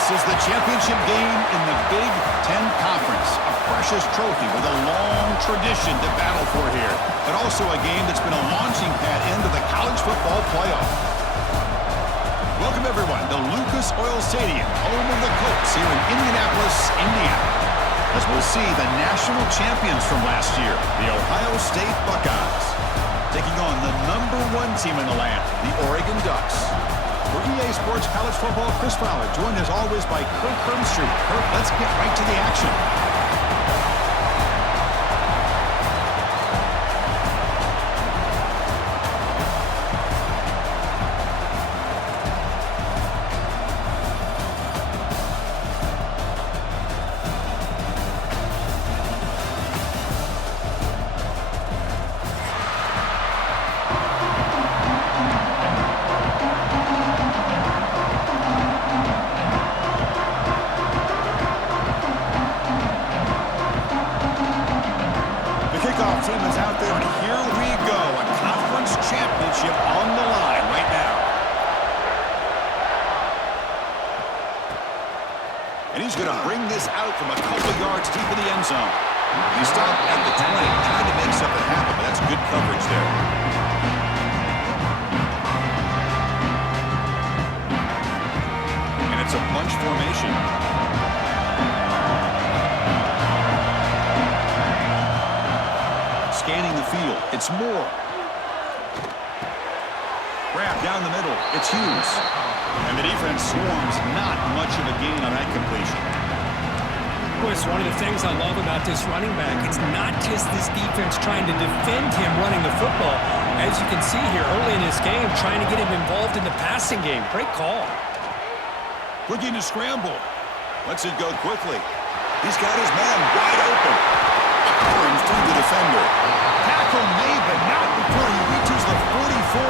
This is the championship game in the Big Ten Conference. A precious trophy with a long tradition to battle for here. But also a game that's been a launching pad into the college football playoff. Welcome, everyone, to Lucas Oil Stadium, home of the Colts here in Indianapolis, Indiana. As we'll see the national champions from last year, the Ohio State Buckeyes, taking on the #1 team in the land, the Oregon Ducks. For EA Sports College Football, Chris Fowler, joined as always by Kirk Hermstreet. Kirk, let's get right to the action. Team is out there, and here we go. A conference championship on the line right now. And he's going to bring this out from a couple yards deep in the end zone. He stopped at the 20, trying to make something happen, but that's good coverage there. And it's a bunch formation. Scanning the field. It's Moore. Wrap down the middle. It's Hughes. And the defense swarms. Not much of a gain on that completion. Boy, it's one of the things I love about this running back. It's not just this defense trying to defend him running the football. As you can see here early in this game, trying to get him involved in the passing game. Great call. Looking to scramble. Lets it go quickly. He's got his man wide open. Pouring through the defender. Tackle made, but not before he reaches the 44.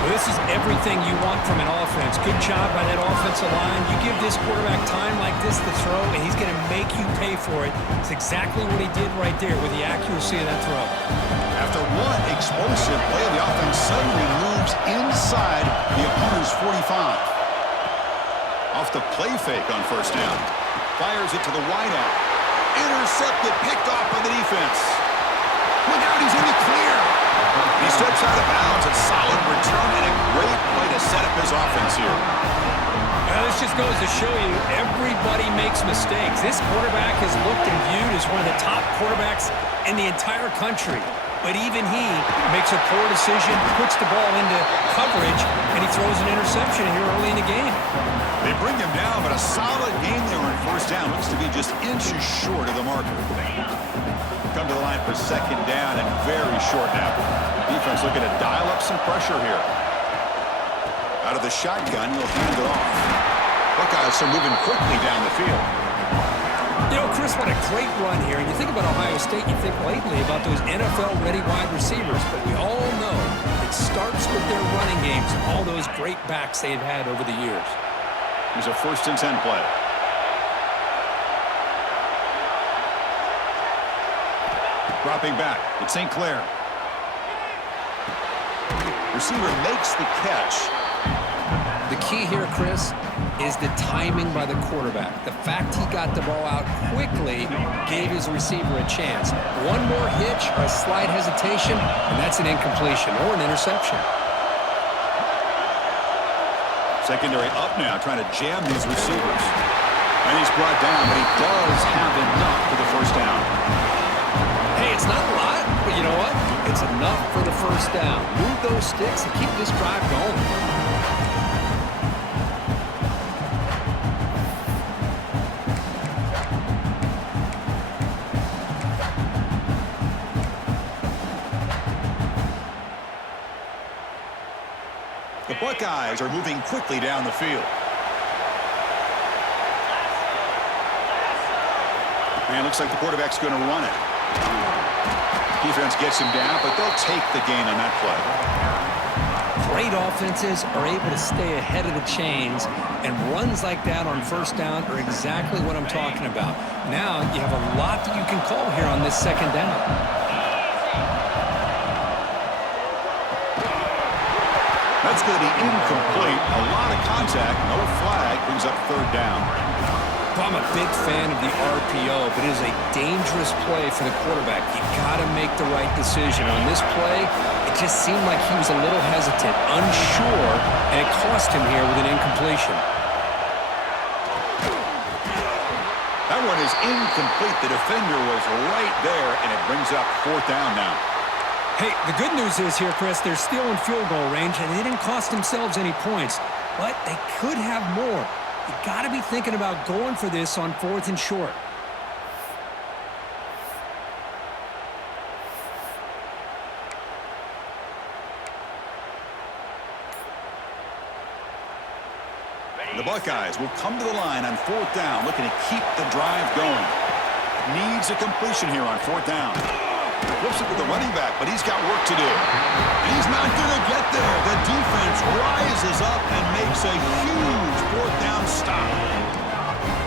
Well, this is everything you want from an offense. Good job by that offensive line. You give this quarterback time like this to throw, and he's going to make you pay for it. It's exactly what he did right there with the accuracy of that throw. After one explosive play, the offense suddenly moves inside the opponent's 45. Off the play fake on first down. Fires it to the wideout. Intercepted, picked off by the defense. Look out, he's in the clear. He steps out of bounds, a solid return, and a great way to set up his offense here. This just goes to show you, everybody makes mistakes. This quarterback is looked and viewed as one of the top quarterbacks in the entire country. But even he makes a poor decision, puts the ball into coverage, and he throws an interception here early in the game. They bring him down, but a solid game there on first down. Looks to be just inches short of the marker. Come to the line for second down and very short now. Defense looking to dial up some pressure here. Out of the shotgun, he'll hand it off. Buckeyes are moving quickly down the field. You know, Chris, what a great run here. And you think about Ohio State, you think lately about those NFL-ready wide receivers. But we all know it starts with their running games and all those great backs they've had over the years. Here's a 1st and 10 play. Dropping back. It's St. Clair. Receiver makes the catch. The key here, Chris, is the timing by the quarterback. The fact he got the ball out quickly gave his receiver a chance. One more hitch or a slight hesitation, and that's an incompletion or an interception. Secondary up now, trying to jam these receivers. And he's brought down, but he does have enough for the first down. Hey, it's not a lot, but you know what? It's enough for the first down. Move those sticks and keep this drive going. The Buckeyes are moving quickly down the field. And it looks like the quarterback's going to run it. Defense gets him down, but they'll take the gain on that play. Great offenses are able to stay ahead of the chains, and runs like that on first down are exactly what I'm talking about. Now you have a lot that you can call here on this second down. That's That's going to be incomplete. A lot of contact. No flag. Brings up third down. I'm a big fan of the RPO, but it is a dangerous play for the quarterback. You got to make the right decision. On this play, it just seemed like he was a little hesitant, unsure, and it cost him here with an incompletion. That one is incomplete. The defender was right there, and it brings up fourth down now. Hey, the good news is here, Chris, they're still in field goal range, and they didn't cost themselves any points, but they could have more. You got to be thinking about going for this on fourth and short. The Buckeyes will come to the line on fourth down, looking to keep the drive going. Needs a completion here on fourth down. Flips it with the running back, but he's got work to do. He's not going to get there. The defense rises up and makes a huge fourth down stop.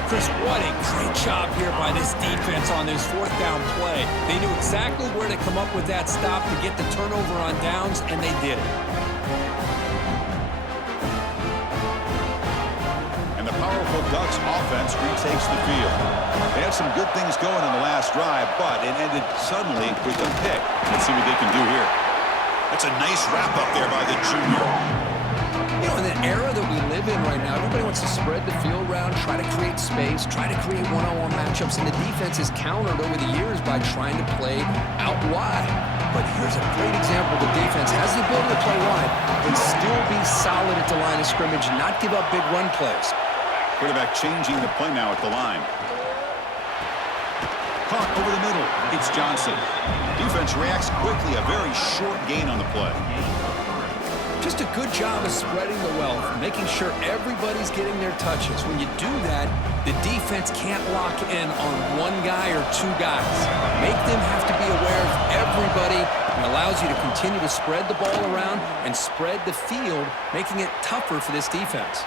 Chris, what a great job here by this defense on this fourth down play. They knew exactly where to come up with that stop to get the turnover on downs, and they did it. And the powerful Ducks offense retakes the field. They had some good things going on the last drive, but it ended suddenly with a pick. Let's see what they can do here. That's a nice wrap-up there by the junior. You know, in the era that we live in right now, everybody wants to spread the field around, try to create space, try to create one-on-one matchups, and the defense is countered over the years by trying to play out wide. But here's a great example. The defense has the ability to play wide and still be solid at the line of scrimmage, not give up big run plays. Quarterback changing the play now at the line. Caught over the middle. It's Johnson. Defense reacts quickly. A very short gain on the play. Just a good job of spreading the wealth, making sure everybody's getting their touches. When you do that, the defense can't lock in on one guy or two guys. Make them have to be aware of everybody, and allows you to continue to spread the ball around and spread the field, making it tougher for this defense.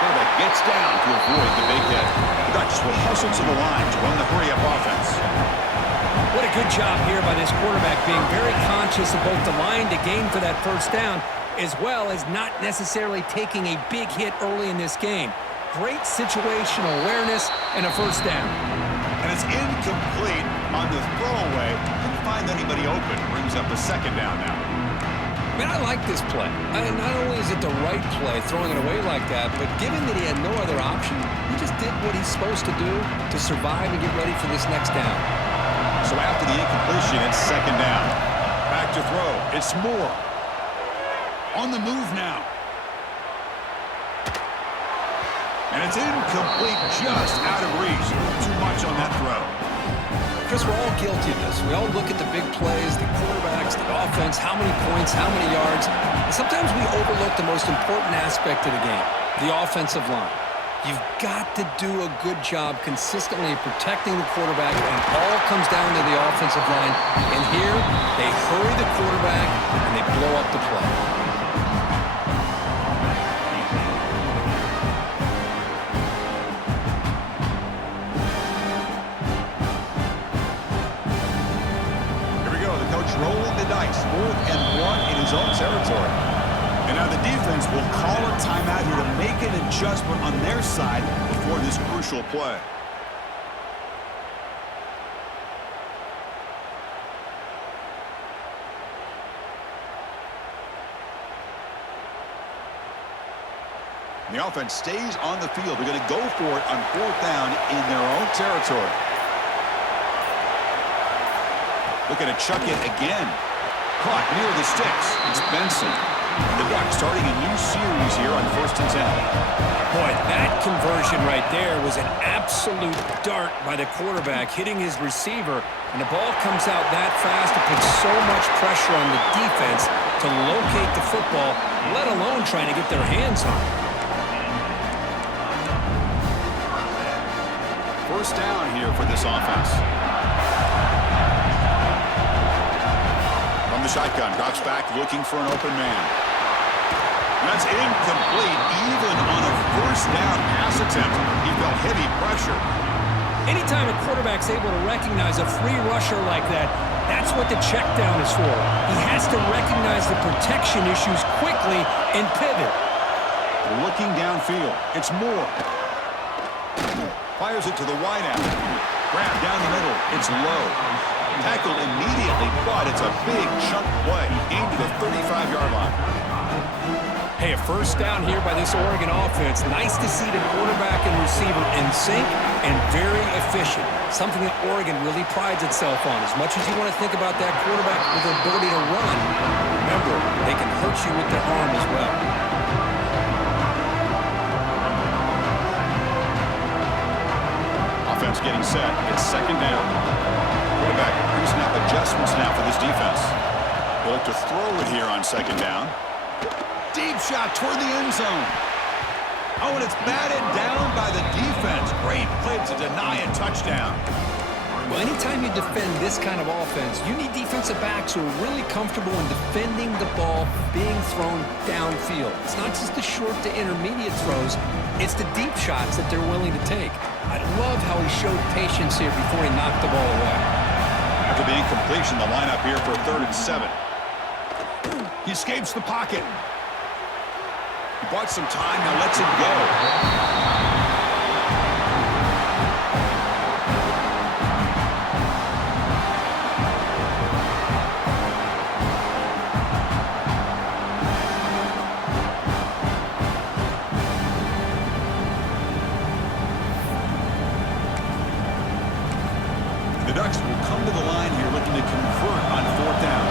Quarterback gets down to avoid the big hit. The Ducks will hustle to the line to run the hurry-up offense. What a good job here by this quarterback, being very conscious of both the line to gain for that first down, as well as not necessarily taking a big hit early in this game. Great situational awareness and a first down. And it's incomplete on the throwaway. Couldn't find anybody open. Brings up a second down now. Man, I like this play. Not only is it the right play, throwing it away like that, but given that he had no other option, he just did what he's supposed to do to survive and get ready for this next down. So after the incompletion, it's second down. Back to throw. It's Moore. On the move now. And it's incomplete, just out of reach. Too much on that throw. Chris, we're all guilty of this. We all look at the big plays, the quarterbacks, the offense, how many points, how many yards. And sometimes we overlook the most important aspect of the game, the offensive line. You've got to do a good job consistently protecting the quarterback, and it all comes down to the offensive line. And here, they hurry the quarterback, and they blow up the play. Here we go, the coach rolling the dice. 4th and 1 in his own territory. And now the defense will call a timeout here to make an adjustment on their side before this crucial play. The offense stays on the field. They're going to go for it on 4th down in their own territory. Looking to chuck it again. Caught near the sticks. It's Benson. The Ducks starting a new series here on 1st and 10. Boy, that conversion right there was an absolute dart by the quarterback, hitting his receiver, and the ball comes out that fast. It puts so much pressure on the defense to locate the football, let alone trying to get their hands on it. 1st down here for this offense. From the shotgun, drops back looking for an open man. That's incomplete. Even on a 1st down pass attempt, he felt heavy pressure. Anytime a quarterback's able to recognize a free rusher like that, that's what the check down is for. He has to recognize the protection issues quickly and pivot. Looking downfield. It's Moore. Fires it to the wideout. Grab down the middle. It's low. Tackled immediately, but it's a big chunk play. Gained to the 35-yard line. Hey, a first down here by this Oregon offense. Nice to see the quarterback and receiver in sync and very efficient. Something that Oregon really prides itself on. As much as you want to think about that quarterback with the ability to run, remember, they can hurt you with their arm as well. Offense getting set. It's second down. Quarterback pre-snap adjustments now for this defense. They'll look to throw it here on second down. Deep shot toward the end zone. Oh, and it's batted down by the defense. Great play to deny a touchdown. Well, anytime you defend this kind of offense, you need defensive backs who are really comfortable in defending the ball being thrown downfield. It's not just the short to intermediate throws, it's the deep shots that they're willing to take. I love how he showed patience here before he knocked the ball away. After the incompletion, the lineup here for 3rd and 7. He escapes the pocket. He bought some time, now lets it go. The Ducks will come to the line here looking to convert on 4th down.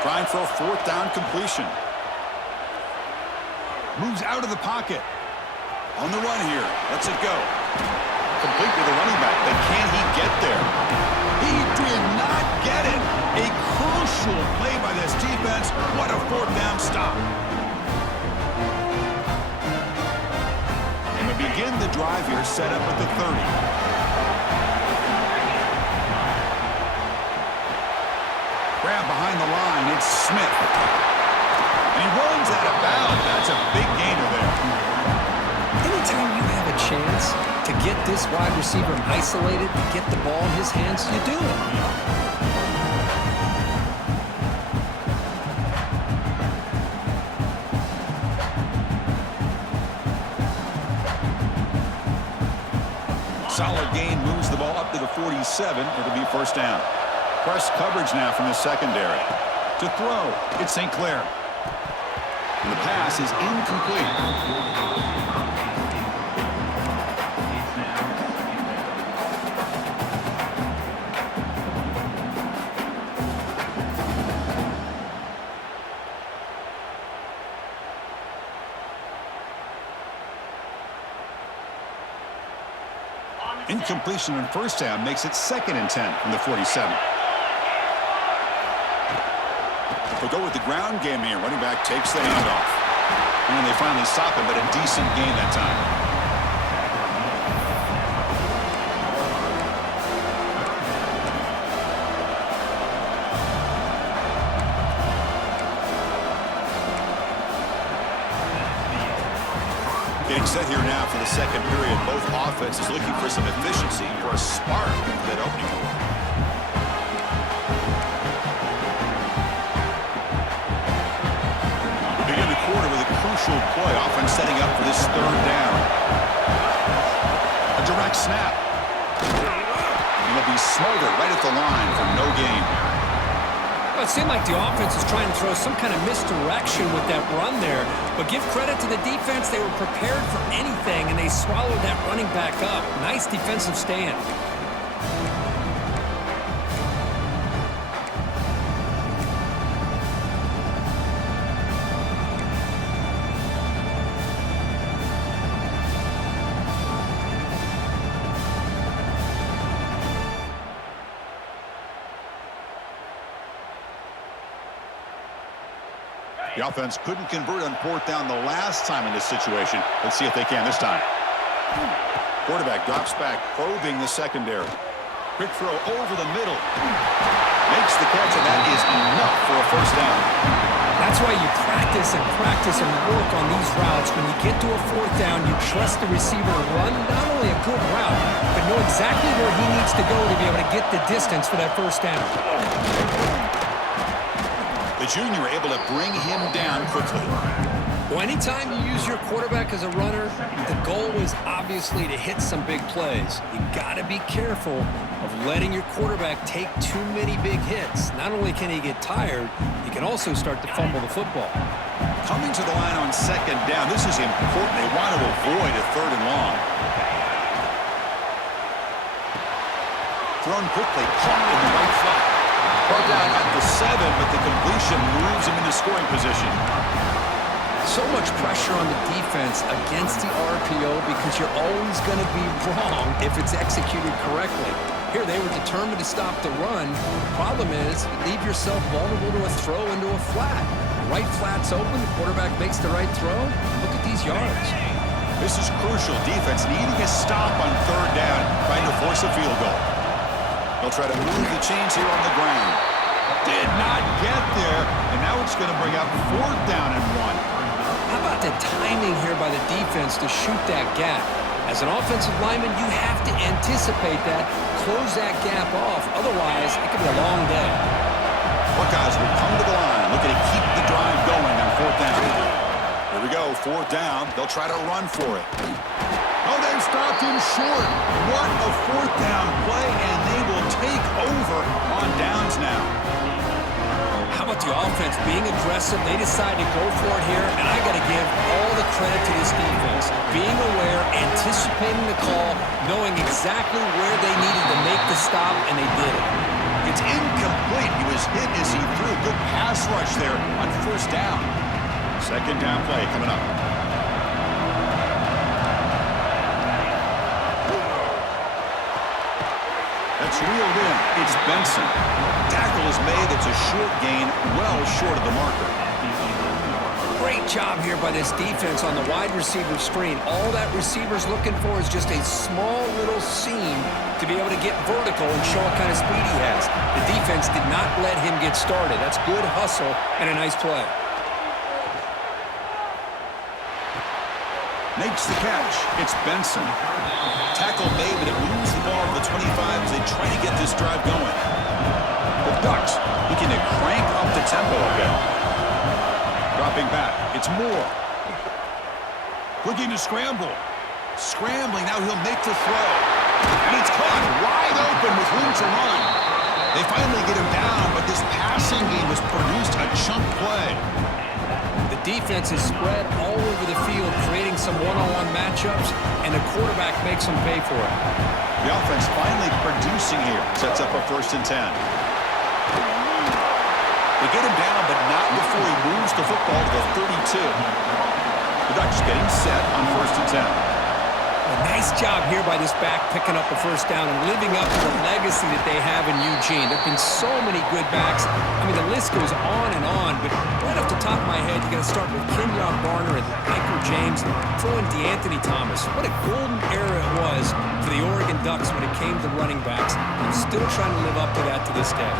Trying for a 4th down completion. Moves out of the pocket. On the run here. Lets it go. Complete with the running back. But can he get there? He did not get it. A crucial play by this defense. What a 4th down stop. And we begin the drive here set up at the 30. Grab behind the line. It's Smith. And he runs out of bounds. That's a big gainer there. Anytime you have a chance to get this wide receiver isolated, to get the ball in his hands, you do it. Solid gain moves the ball up to the 47. It'll be 1st down. Press coverage now from the secondary. To throw, it's St. Clair. And the pass is incomplete. Incompletion on 1st down makes it 2nd and 10 from the 47. They'll go with the ground game here. Running back takes the handoff. And they finally stop him, but a decent gain that time. Getting set here now for the 2nd period. Both offenses looking for some efficiency for a spark into that opening goal. Crucial play, offense setting up for this 3rd down. A direct snap. And it'll be smothered right at the line for no gain. Well, it seemed like the offense is trying to throw some kind of misdirection with that run there. But give credit to the defense. They were prepared for anything, and they swallowed that running back up. Nice defensive stand. The offense couldn't convert on 4th down the last time in this situation. Let's see if they can this time. Quarterback drops back, probing the secondary. Quick throw over the middle. Makes the catch, and that is enough for a first down. That's why you practice and work on these routes. When you get to a fourth down, you trust the receiver to run not only a good route, but know exactly where he needs to go to be able to get the distance for that first down. The junior able to bring him down quickly. Well, anytime you use your quarterback as a runner, the goal is obviously to hit some big plays. You got to be careful of letting your quarterback take too many big hits. Not only can he get tired, he can also start to fumble the football. Coming to the line on second down, this is important. They want to avoid a third and long. Thrown quickly, caught in the right flat. Brought down at the 7, but the completion moves him into scoring position. So much pressure on the defense against the RPO because you're always going to be wrong if it's executed correctly. Here, they were determined to stop the run. The problem is you leave yourself vulnerable to a throw into a flat. Right flat's open, the quarterback makes the right throw. Look at these yards. This is crucial. Defense needing a stop on third down, trying to force a field goal. They'll try to move the chains here on the ground. Did not get there, and now it's going to bring up fourth down and 1. How about the timing here by the defense to shoot that gap? As an offensive lineman, you have to anticipate that, close that gap off. Otherwise, it could be a long day. Buckeyes will come to the line, looking to keep the drive going on fourth down. Here we go, fourth down. They'll try to run for it. Oh, they've stopped him short. What a fourth down play, and they will take over on downs now. How about the offense being aggressive? They decide to go for it here, and I got to give all the credit to this defense. Being aware, anticipating the call, knowing exactly where they needed to make the stop, and they did it. It's incomplete. He was hit as he threw. Good pass rush there on first down. Second down play coming up. That's reeled in. It's Benson. Tackle is made. It's a short gain, well short of the marker. Great job here by this defense on the wide receiver screen. All that receiver's looking for is just a small little seam to be able to get vertical and show what kind of speed he has. The defense did not let him get started. That's good hustle and a nice play. Makes the catch. It's Benson. Tackle made, but it moves the ball to the 25 as they try to get this drive going. The Ducks looking to crank up the tempo a bit. Dropping back. It's Moore. Looking to scramble. Scrambling. Now he'll make the throw. And it's caught wide open with room to run. They finally get him down, but this passing game has produced a chunk play. The defense is spread all over the field, creating some one-on-one matchups, and the quarterback makes them pay for it. The offense finally producing here. Sets up a 1st and 10. They get him down, but not before he moves the football to the 32. The Ducks getting set on 1st and 10. A nice job here by this back picking up a first down and living up to the legacy that they have in Eugene. There have been so many good backs. I mean, the list goes on and on, but right off the top of my head, you got to start with Kenyon Barner and Michael James and throw in DeAnthony Thomas. What a golden era it was for the Oregon Ducks when it came to running backs. I'm still trying to live up to that to this day.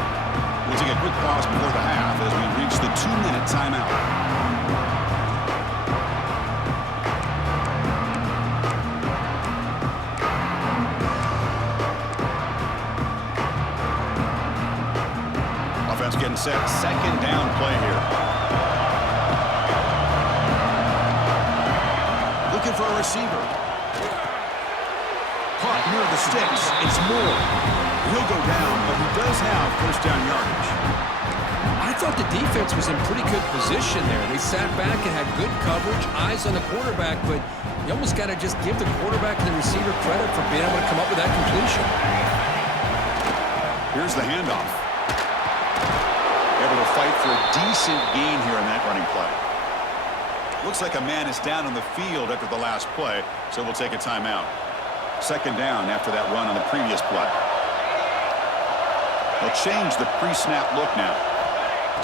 We'll take a quick pause before the half as we reach the 2-minute timeout. Offense getting set. Second down play here. Looking for a receiver. Caught near the sticks. It's Moore. He'll go down, but he does have first down yardage. I thought the defense was in pretty good position there. They sat back and had good coverage, eyes on the quarterback, but you almost got to just give the quarterback and the receiver credit for being able to come up with that completion. Here's the handoff. Able to fight for a decent gain here in that running play. Looks like a man is down on the field after the last play, so we'll take a timeout. Second down after that run on the previous play. They'll change the pre-snap look now.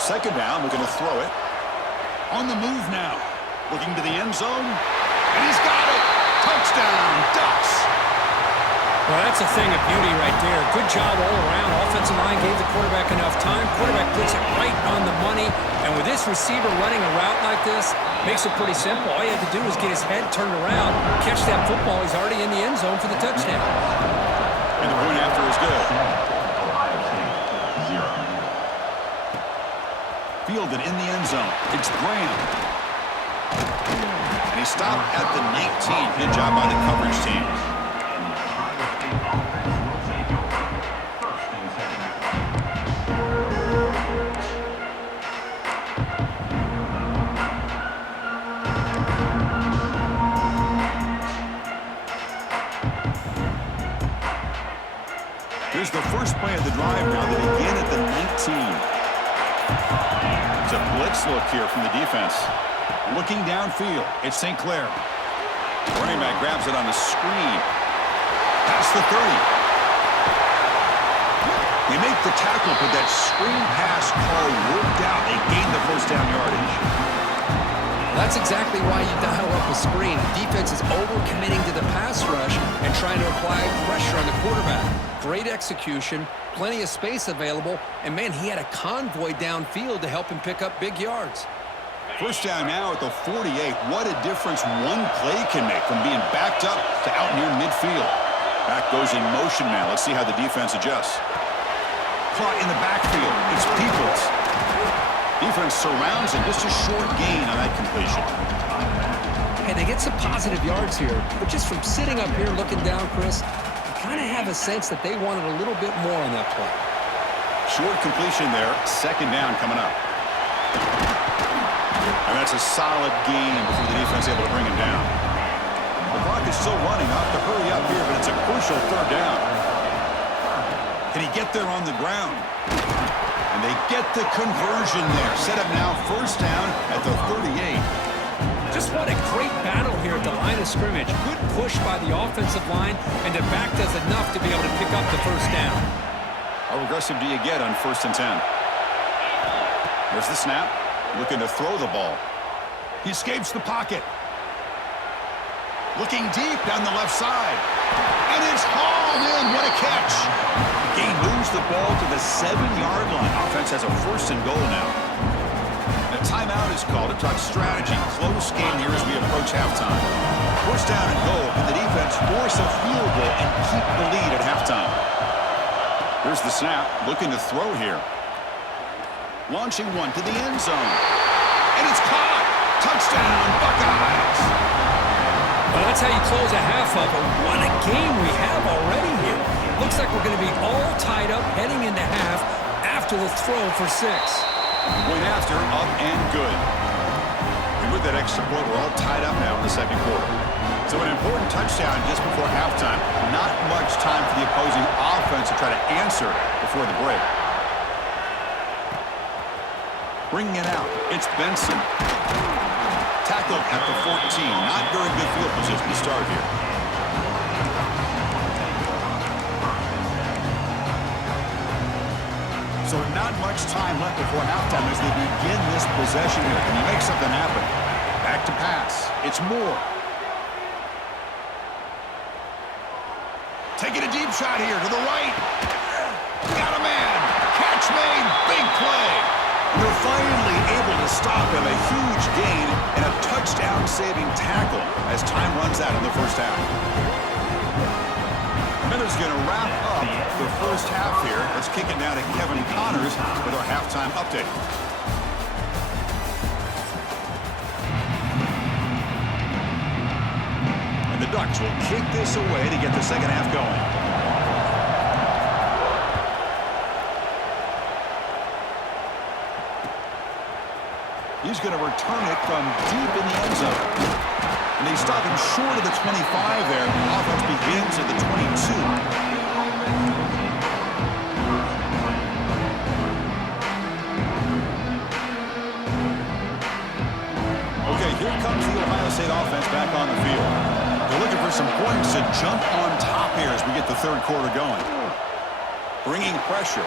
Second down, we're going to throw it. On the move now. Looking to the end zone. And he's got it. Touchdown, Ducks. Well, that's a thing of beauty right there. Good job all around. Offensive line gave the quarterback enough time. Quarterback puts it right on the money. And with this receiver running a route like this, makes it pretty simple. All you have to do is get his head turned around, catch that football. He's already in the end zone for the touchdown. And the point after is good. Fielded in the end zone. It's Graham. And he stopped at the 19. Good job by the coverage team. Here's the first play of the drive now. They begin at the 19. It's a blitz look here from the defense. Looking downfield, it's St. Clair. Running back grabs it on the screen. Past the 30. They make the tackle, but that screen pass call worked out. They gained the first down yardage. That's exactly why you dial up a screen. Defense is overcommitting to the pass rush and trying to apply pressure on the quarterback. Great execution, plenty of space available, and man, he had a convoy downfield to help him pick up big yards. First down now at the 48. What a difference one play can make from being backed up to out near midfield. Back goes in motion now. Let's see how the defense adjusts. Caught in the backfield. It's Peoples. Defense surrounds him. Just a short gain on that completion. Hey, they get some positive yards here, but just from sitting up here looking down, Chris, you kind of have a sense that they wanted a little bit more on that play. Short completion there. Second down coming up. And that's a solid gain before the defense able to bring him down. The clock is still running. Up to hurry up here, but it's a crucial third down. Can he get there on the ground? And they get the conversion there. Set up now first down at the 38. Just what a great battle here at the line of scrimmage. Good push by the offensive line, and the back does enough to be able to pick up the first down. How aggressive do you get on 1st and 10? There's the snap. Looking to throw the ball. He escapes the pocket. Looking deep down the left side. And it's hauled in. What a catch. He moves the ball to the 7-yard line. Offense has a 1st and goal now. A timeout is called to talk strategy. Close game here as we approach halftime. 1st down and goal. Can the defense force a field goal and keep the lead at halftime? Here's the snap. Looking to throw here. Launching one to the end zone. And it's caught. Touchdown, Buckeyes. Well, that's how you close a half of it. What a game we have already here. Looks like we're going to be all tied up heading into half after the throw for 6. Point after, up and good. And with that extra point, we're all tied up now in the second quarter. So an important touchdown just before halftime. Not much time for the opposing offense to try to answer before the break. Bringing it out, it's Benson. Tackled at the 14. Not very good field position to start here. So not much time left before halftime as they begin this possession here. Can you make something happen? Back to pass. It's Moore. Taking a deep shot here to the right. Got a man. Catch made. Big play. They're finally able to stop him. A huge gain and a touchdown-saving tackle as time runs out in the first half. Miller's going to wrap up the first half here. Let's kick it now to Kevin Connors with our halftime update. And the Ducks will kick this away to get the second half going. He's going to return it from deep in the end zone. And they stop him short of the 25 there. Offense begins at the 22. Okay, here comes the Ohio State offense back on the field. They're looking for some points to jump on top here as we get the third quarter going. Bringing pressure.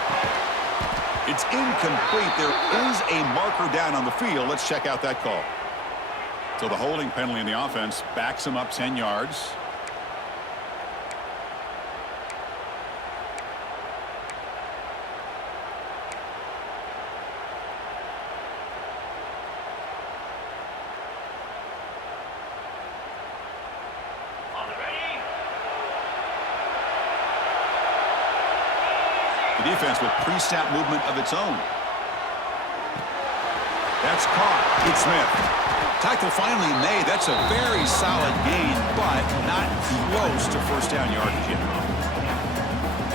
It's incomplete. There is a marker down on the field. Let's check out that call. So the holding penalty in the offense backs him up 10 yards. defense with pre-snap movement of its own. That's caught. It's Smith. Tackle finally made. That's a very solid gain, but not close to first down yardage yet.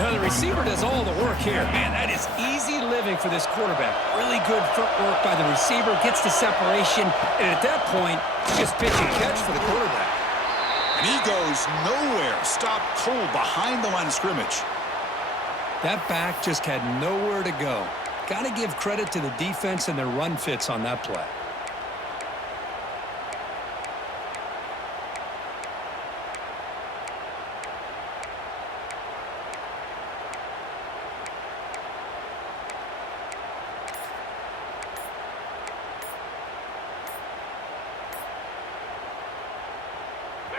Now the receiver does all the work here. Man, that is easy living for this quarterback. Really good footwork by the receiver. Gets the separation. And at that point, it's just pitch and catch for the quarterback. And he goes nowhere. Stopped cold behind the line of scrimmage. That back just had nowhere to go. Got to give credit to the defense and their run fits on that play.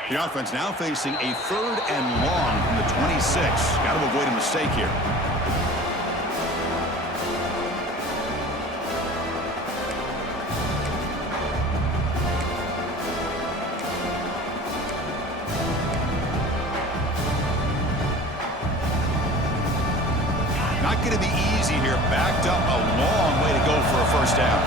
The offense now facing a 3rd and long from the 26. Got to avoid a mistake here. Not going to be easy here. Backed up a long way to go for a first down.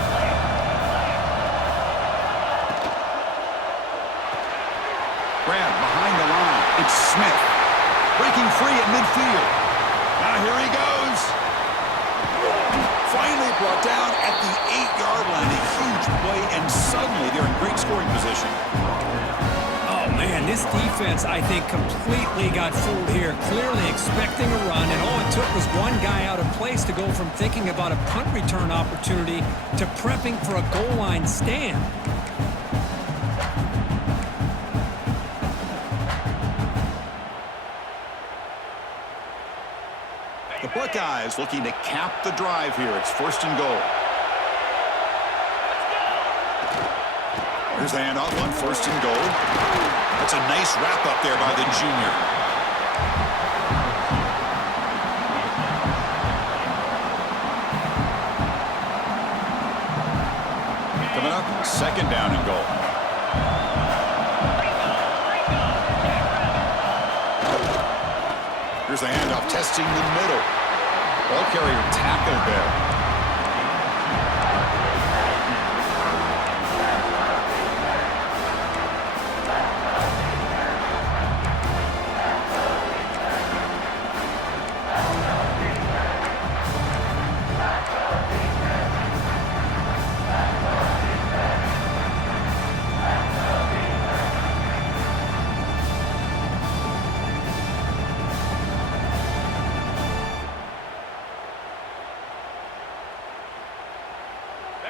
Grab behind the line. It's Smith. Breaking free at midfield. Now here he goes. Finally brought down at the 8-yard line. A huge play, and suddenly they're in great scoring position. Oh, man, this defense, I think, completely got fooled here. Clearly expecting a run, and all it took was one guy out of place to go from thinking about a punt return opportunity to prepping for a goal line stand. The Buckeyes looking to cap the drive here. It's 1st and goal. Here's the handoff on 1st and goal. That's a nice wrap up there by the junior. Coming up, 2nd down and goal. Here's the handoff, testing the middle. Ball carrier tackled there.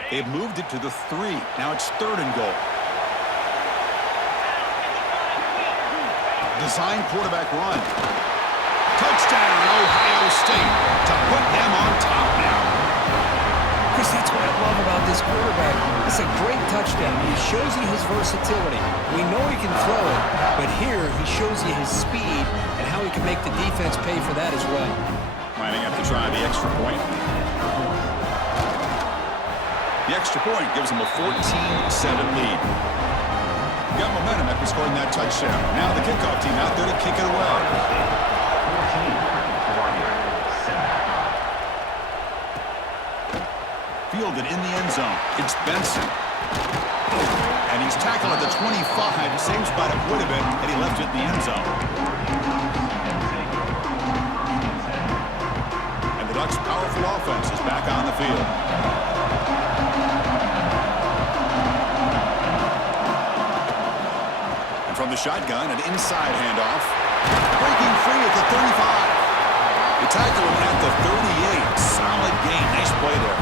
They've moved it to the 3. Now it's 3rd and goal. Design quarterback run. Touchdown, Ohio State, to put them on top now. Chris, that's what I love about this quarterback. It's a great touchdown. He shows you his versatility. We know he can throw it, but here he shows you his speed and how he can make the defense pay for that as well. Lining up to try the extra point. The extra point gives them a 14-7 lead. Got momentum after scoring that touchdown. Now the kickoff team out there to kick it away. Fielded in the end zone. It's Benson. And he's tackled at the 25. Same spot it would have been had he left it in the end zone. And the Ducks' powerful offense is back on the field. From the shotgun, an inside handoff. Breaking free at the 35. They tackle him at the 38. Solid gain. Nice play there.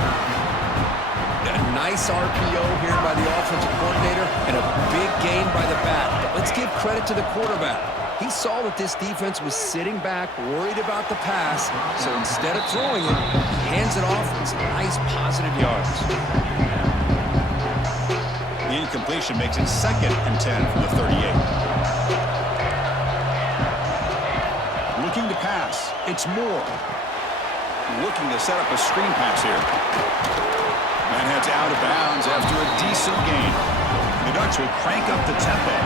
A nice RPO here by the offensive coordinator and a big gain by the back. But let's give credit to the quarterback. He saw that this defense was sitting back, worried about the pass. So instead of throwing it, he hands it off with some nice positive yards. The incompletion makes it 2nd and 10 from the 38. Looking to pass. It's Moore. Looking to set up a screen pass here. Man heads out of bounds after a decent gain. The Ducks will crank up the tempo.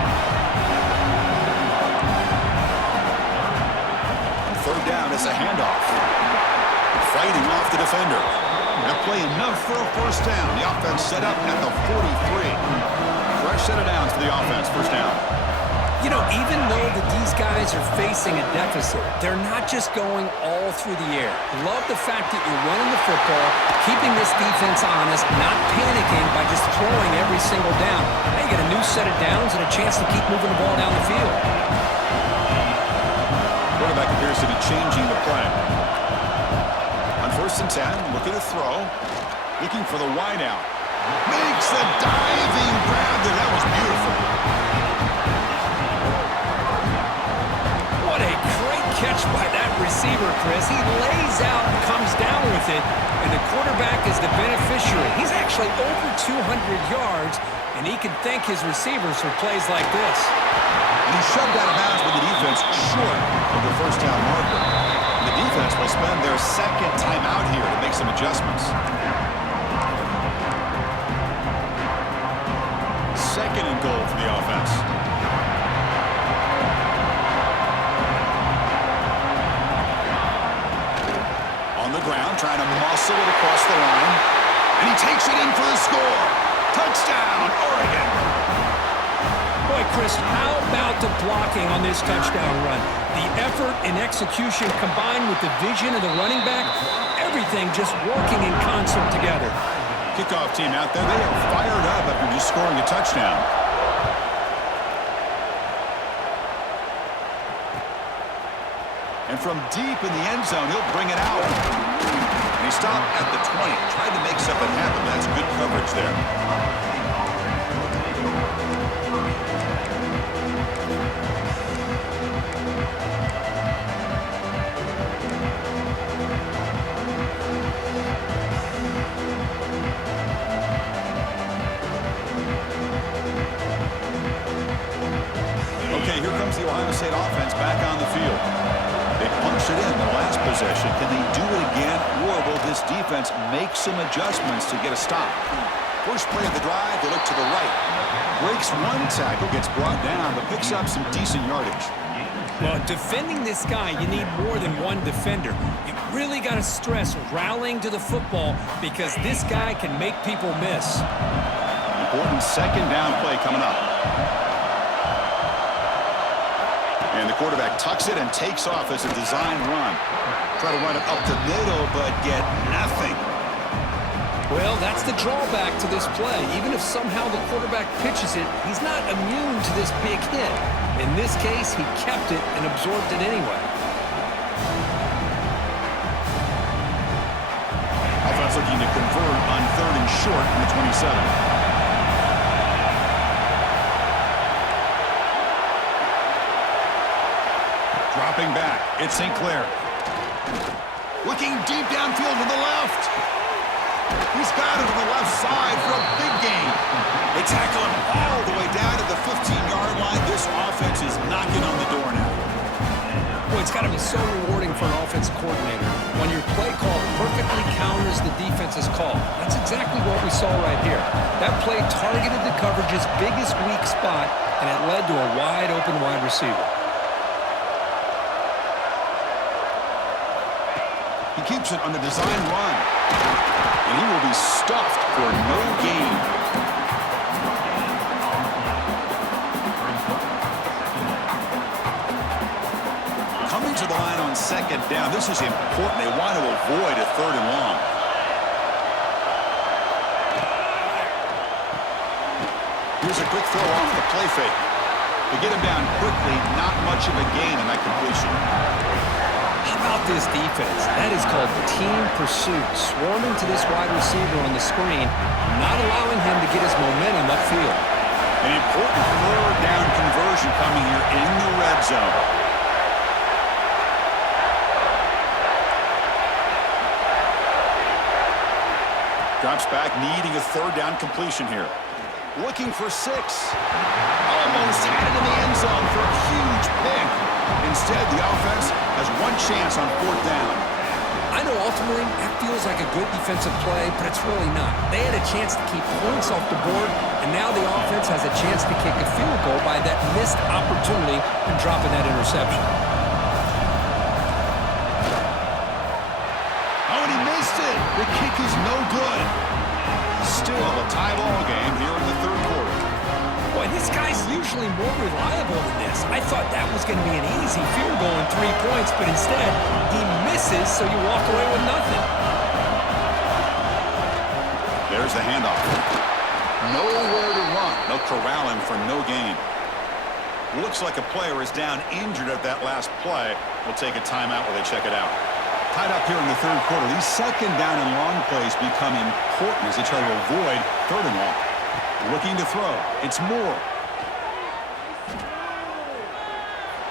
And 3rd down is a handoff. fighting off the defender. That play enough for a first down. The offense set up at the 43. Fresh set of downs for the offense. First down. You know, even though that these guys are facing a deficit, they're not just going all through the air. Love the fact that you're running the football, keeping this defense honest, not panicking by just throwing every single down. Now you get a new set of downs and a chance to keep moving the ball down the field. Quarterback appears to be changing the play. On 1st and 10, look at the throw. Looking for the wide out. Makes the diving grab there. That was beautiful. What a great catch by that receiver, Chris. He lays out and comes down with it, and the quarterback is the beneficiary. He's actually over 200 yards, and he can thank his receivers for plays like this. And he shoved out of bounds with the defense short of the first down marker. And the defense will spend their second time out here to make some adjustments. Second and goal for the offense. On the ground, trying to muscle it across the line. And he takes it in for the score. Touchdown, Oregon. Boy, Chris, how about the blocking on this touchdown run? The effort and execution combined with the vision of the running back, everything just working in concert together. Kickoff team out there, they are fired up after just scoring a touchdown. And from deep in the end zone, he'll bring it out. And he stopped at the 20, tried to make something happen. That's good coverage there. Okay, here comes the Ohio State offense back on the field. They punched it in the last possession. Can they do it again, or will this defense make some adjustments to get a stop? First play of the drive, they look to the right. Breaks one tackle, gets brought down, but picks up some decent yardage. Well, defending this guy, you need more than one defender. You really got to stress rallying to the football because this guy can make people miss. Important second down play coming up. And the quarterback tucks it and takes off as a design run. Try to run it up the middle, but get nothing. Well, that's the drawback to this play. Even if somehow the quarterback pitches it, he's not immune to this big hit. In this case, he kept it and absorbed it anyway. Offense looking to convert on 3rd and short in the 27. Dropping back, it's St. Clair. Looking deep downfield to the left. He's got it on the left side for a big gain. They tackle him all the way down to the 15-yard line. This offense is knocking on the door now. Boy, it's got to be so rewarding for an offensive coordinator when your play call perfectly counters the defense's call. That's exactly what we saw right here. That play targeted the coverage's biggest weak spot, and it led to a wide-open wide receiver. He keeps it on the design run. And he will be stuffed for no gain. Coming to the line on second down. This is important. They want to avoid a 3rd and long. Here's a quick throw off the play fake. To get him down quickly, not much of a gain in that completion. How about this defense? That is called team pursuit. Swarming to this wide receiver on the screen, not allowing him to get his momentum upfield. An important 3rd down conversion coming here in the red zone. Drops back, needing a 3rd down completion here. Looking for 6. Almost had it in the end zone for a huge pick. Instead, the offense has one chance on 4th down. I know ultimately that feels like a good defensive play, but it's really not. They had a chance to keep points off the board, and now the offense has a chance to kick a field goal by that missed opportunity and dropping that interception. Oh, and make is no good. Still a tie ball game here in the third quarter. Boy, this guy's usually more reliable than this. I thought that was going to be an easy field goal and 3 points, but instead, he misses, so you walk away with nothing. There's the handoff. Nowhere to run. They'll corral him for no gain. Looks like a player is down injured at that last play. We'll take a timeout while they check it out. Tied up here in the third quarter. These second down and long plays become important as they try to avoid third and long. Looking to throw. It's Moore.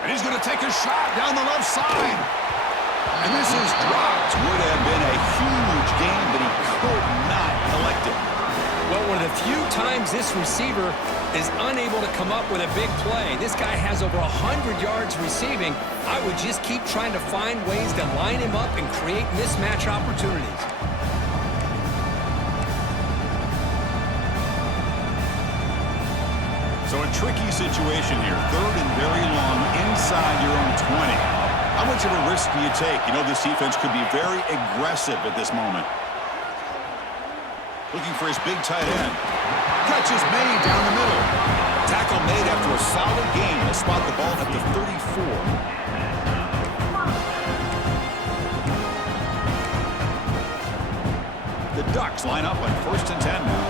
And he's going to take a shot down the left side. And this is dropped. Would have been a huge game, but he could not collect it. Well, one of the few times this receiver is unable to come up with a big play. This guy has over 100 yards receiving. I would just keep trying to find ways to line him up and create mismatch opportunities. So a tricky situation here. Third and very long inside your own 20. How much of a risk do you take? You know, this defense could be very aggressive at this moment. Looking for his big tight end. Catch is made down the middle. Tackle made after a solid gain to spot the ball at the 34. The Ducks line up on 1st and 10 now.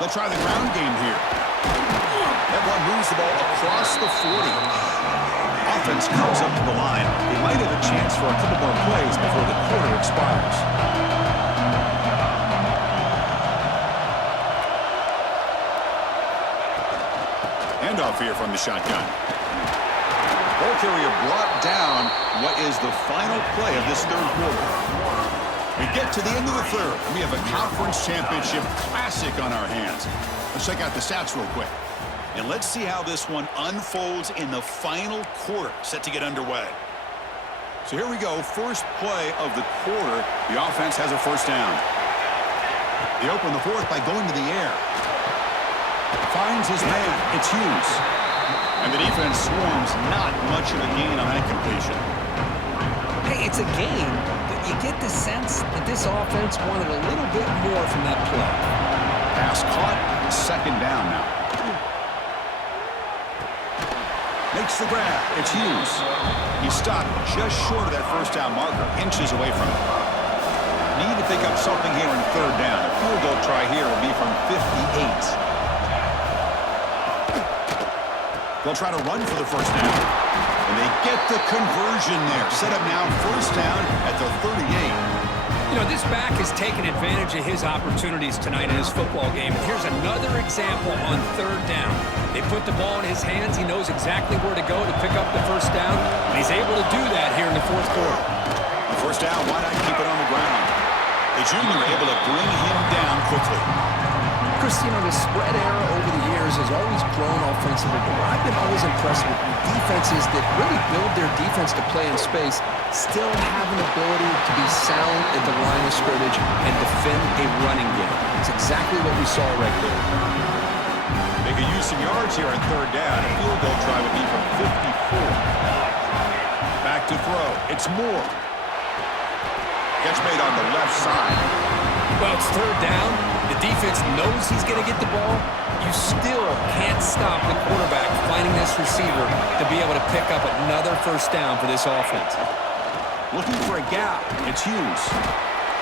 They'll try the ground game here. That one moves the ball across the 40. Offense comes up to the line. They might have a chance for a couple more plays before the quarter expires. Handoff here from the shotgun. Ball carrier brought down what is the final play of this third quarter. We get to the end of the third. We have a conference championship classic on our hands. Let's check out the stats real quick. And let's see how this one unfolds in the final quarter, set to get underway. So here we go, first play of the quarter. The offense has a first down. They open the fourth by going to the air. Finds his man. It's Hughes. And the defense swarms, not much of a gain on that completion. Hey, it's a gain, but you get the sense that this offense wanted a little bit more from that play. Pass caught, second down now. Makes the grab. It's Hughes. He stopped just short of that first down marker, inches away from it. Need to pick up something here in third down. A field goal try here will be from 58. They'll try to run for the first down. And they get the conversion there. Set up now first down at the 38. You know, this back has taken advantage of his opportunities tonight in his football game. And here's another example on third down. They put the ball in his hands. He knows exactly where to go to pick up the first down. And he's able to do that here in the fourth quarter. The first down, why not keep it on the ground? The junior able to bring him down quickly. Chris, you know, the spread era over the years has always grown offensively, but I've been always impressed with defenses that really build their defense to play in space, still have an ability to be sound at the line of scrimmage and defend a running game. It's exactly what we saw regularly. They could use some yards here on third down. A field goal try would be from 54. Back to throw. It's Moore. Catch made on the left side. Well, it's third down. The defense knows he's going to get the ball. You still can't stop the quarterback finding this receiver to be able to pick up another first down for this offense. Looking for a gap. It's Hughes.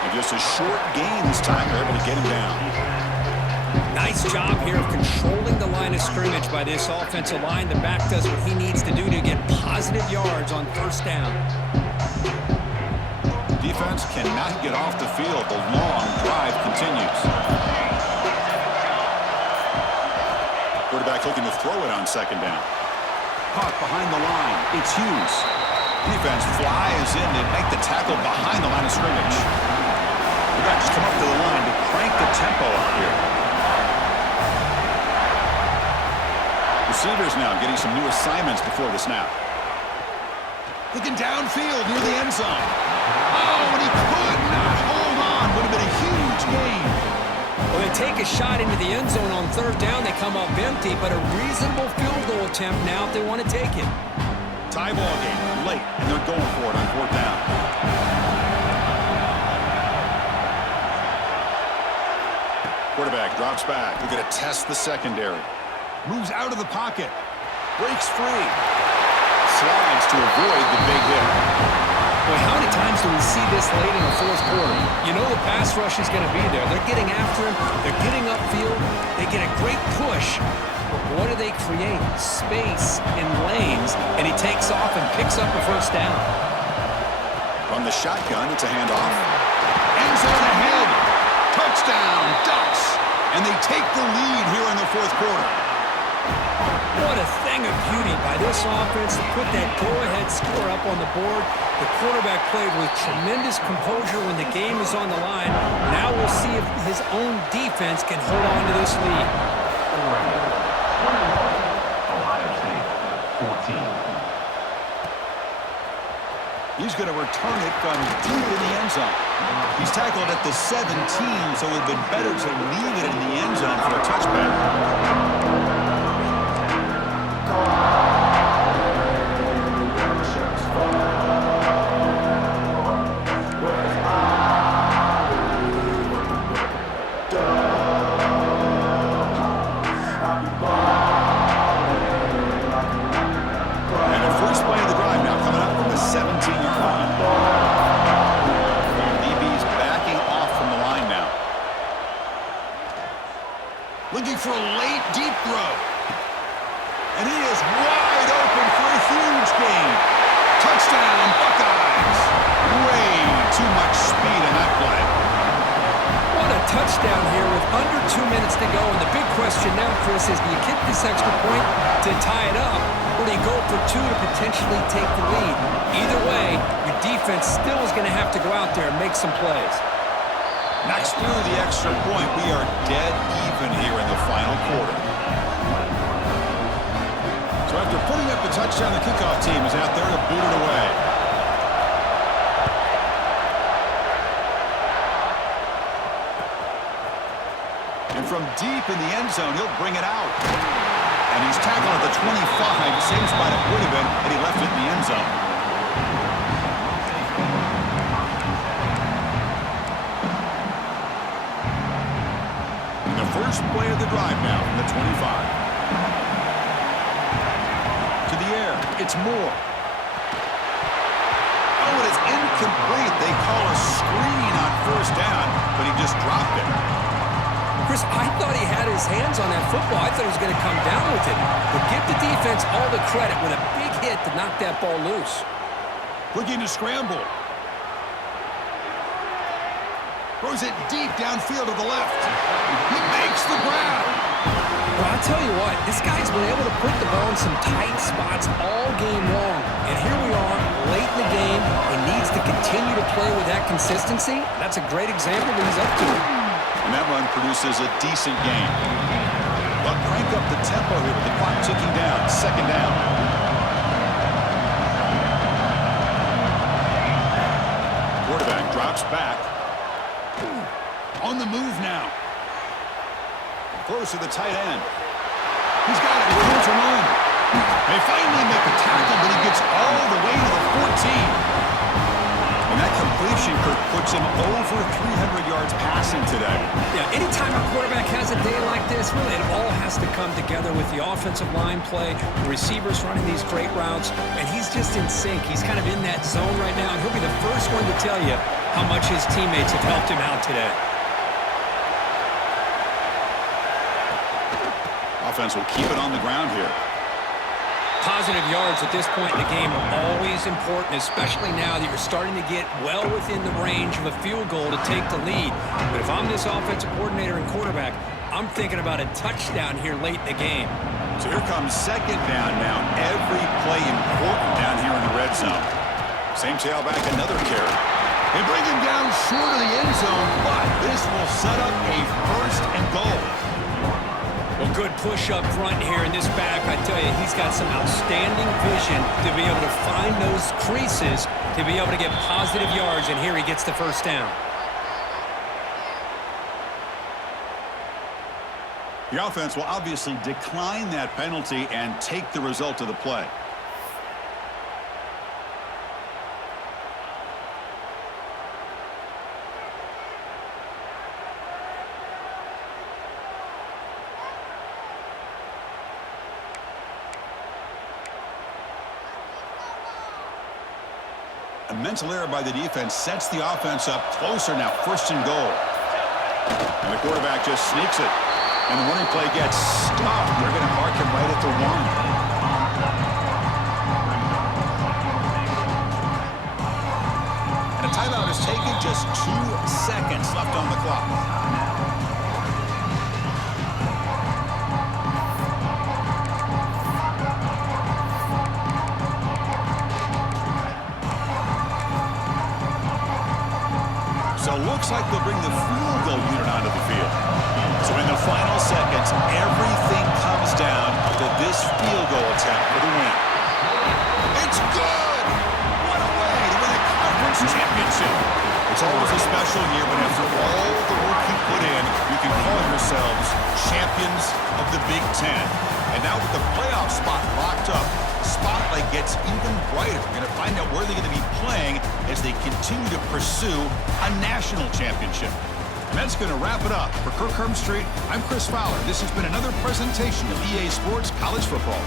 And just a short gain this time. They're able to get him down. Nice job here of controlling the line of scrimmage by this offensive line. The back does what he needs to do to get positive yards on first down. Defense cannot get off the field. The long drive continues. Quarterback looking to throw it on second down. Caught behind the line. It's Hughes. Defense flies in to make the tackle behind the line of scrimmage. The Ducks come up to the line to crank the tempo up here. Receivers now getting some new assignments before the snap. Looking downfield near the end zone. Oh, and he could not hold on. Would have been a huge gain. Well, they take a shot into the end zone on third down. They come up empty, but a reasonable field goal attempt now if they want to take it. Tie ball game late, and they're going for it on 4th down. Quarterback drops back. They're going to test the secondary. Moves out of the pocket. Breaks free. Slides to avoid the big hit. Well, how many times do we see this late in the 4th quarter? You know the pass rush is going to be there. They're getting after him. They're getting upfield. They get a great push. But what do they create? Space in lanes, and he takes off and picks up a 1st down. From the shotgun, it's a handoff. End zone ahead. Touchdown, Ducks. And they take the lead here in the 4th quarter. What a thing of beauty by this offense to put that go-ahead score up on the board. The quarterback played with tremendous composure when the game was on the line. Now we'll see if his own defense can hold on to this lead. Ohio State, 14. He's going to return it from deep in the end zone. He's tackled at the 17, so it would have been better to leave it in the end zone for a touchback. Looking for a late, deep throw. And he is wide open for a huge gain. Touchdown, Buckeyes. Way too much speed in that play. What a touchdown here with under 2 minutes to go. And the big question now, Chris, is do you kick this extra point to tie it up, or do you go for 2 to potentially take the lead? Either way, your defense still is going to have to go out there and make some plays. Knocks through the extra point. We are dead even here in the final quarter. So after putting up the touchdown, the kickoff team is out there to boot it away. And from deep in the end zone, he'll bring it out. And he's tackled at the 25, same spot it would have been had he left it in the end zone. First play of the drive now from the 25. To the air. It's Moore. Oh, it is incomplete. They call a screen on 1st down, but he just dropped it. Chris, I thought he had his hands on that football. I thought he was going to come down with it. But give the defense all the credit with a big hit to knock that ball loose. Looking to scramble. Throws it deep downfield to the left. He makes the grab. Well, I'll tell you what, this guy's been able to put the ball in some tight spots all game long. And here we are, late in the game. He needs to continue to play with that consistency. That's a great example of what he's up to. And that run produces a decent gain. But crank up the tempo here with the clock ticking down. 2nd down. Quarterback drops back. On the move now. Close to the tight end. He's got it. He comes from home. They finally make the tackle, but he gets all the way to the 14. And that completion puts him over 300 yards passing today. Yeah, anytime a quarterback has a day like this, really it all has to come together with the offensive line play, the receivers running these great routes, and he's just in sync. He's kind of in that zone right now, and he'll be the first one to tell you how much his teammates have helped him out today. Offense will keep it on the ground here. Positive yards at this point in the game are always important, especially now that you're starting to get well within the range of a field goal to take the lead. But if I'm this offensive coordinator and quarterback, I'm thinking about a touchdown here late in the game. So here comes 2nd down now. Every play important down here in the red zone. Same tailback, another carry. They bring him down short of the end zone, but this will set up a 1st and goal. Well, good push up front here in this back. I tell you, he's got some outstanding vision to be able to find those creases, to be able to get positive yards, and here he gets the 1st down. The offense will obviously decline that penalty and take the result of the play. A mental error by the defense sets the offense up closer now, 1st and goal. And the quarterback just sneaks it. And the running play gets stopped. They're going to mark him right at the 1. And a timeout is taken, just 2 seconds left on the clock. So it looks like they'll bring the field goal unit onto the field. So in the final seconds, everything comes down to this field goal attempt for the win. It's good! What a way to win a conference championship. It's always a special year, but after all the work you put in, you can call yourselves champions of the Big Ten. And now with the playoff spot locked up, the spotlight gets even brighter. We're going to find out where they're going to be playing as they continue to pursue a national championship. And that's going to wrap it up. For Kirk Street, I'm Chris Fowler. This has been another presentation of EA Sports College Football.